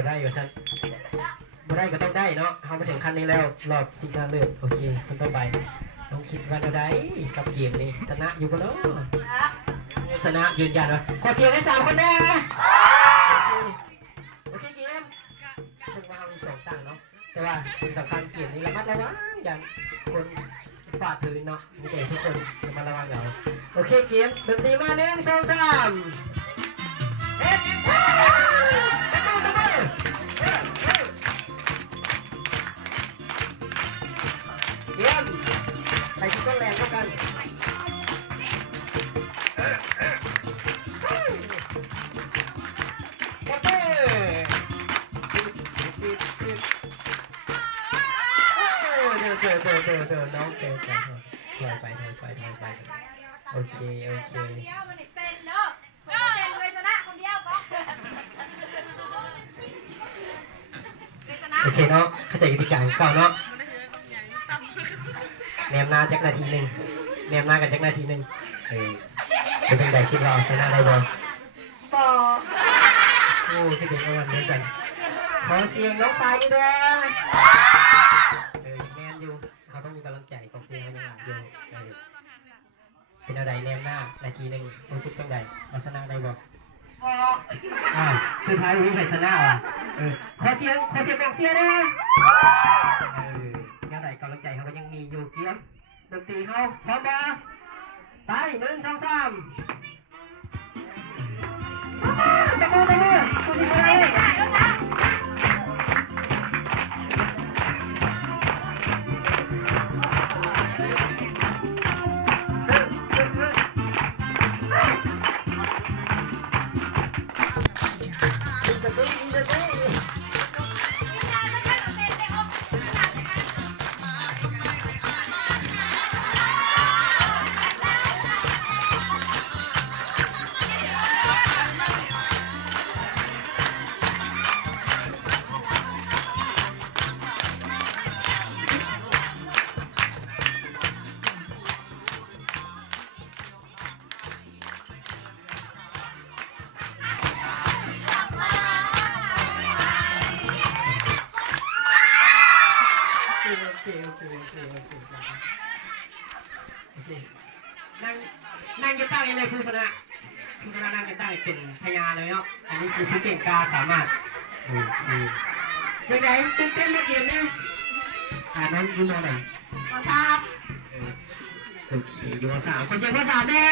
บ่ได้อยู่ชั้นบ่ได้ก็ต้องได้เนาะเขามาถึงขั้นนี้แล้วรอบชิงชนะเลิศโอเคคนต่อไปน้องคิดว่าเราได้กับเกมนี้ชนะอยู่ปะเนาะชนะยืนยันว่าขอเสียงให้3 คนแน่โอเคเกมถึงว่าเรามี2 ต่างเนาะแต่ว่าสิ่งสำคัญเกมนี้ระมัดระวังอย่างคนฝ่าถือเนาะมีแต่ทุกคนระมัดระวังเราโอเคเกมดนตรีมา1 2 3เฮ้ยเยี่ยมไปที่ต้นแรงเท่ากันโอเคเดินน้องเดินไปถอยไปโอเคโอเคโอเคเนาะเข้าใจกติกาเก่าเนาะแนมหน้าจักนาทีหนึ่งแนมหน้ากันจักนาทีหนึ่งจะเป็นแบบคิดว่าเอาชนะได้บ่ต่อโอ้คือเด็กเอาวันนี้จังขอเสียงน้องสายอยู่เด้อแนมอยู่เขาต้องมีกำลังใจของเสียงเขาอยู่เป็นอะไรแนมหน้านาทีหนึ่งรู้สึกต้องใดเอาชนะได้บ่สุดท้ายวิ่งไปชนะว่ะขอเสียงแบ่งเสียนะงานไหนกำลังใจเขาก็ยังมีอยู่เกียมดนตรีเขาพร้อมบ่ไป1 2 3ตะโกนคุณสิอะไรนั่งกีตาร์เลยผู้ชนะนั่งกีตาร์เป็นพยาเลยเนาะอันนี้คือผู้เก่งกาสามารถเป็นไงตื่นเต้นมาเกมเนี่ยน้องอยู่ม.ไหนม.3โอเคอยู่ม.3ขอเสียงม.3แน่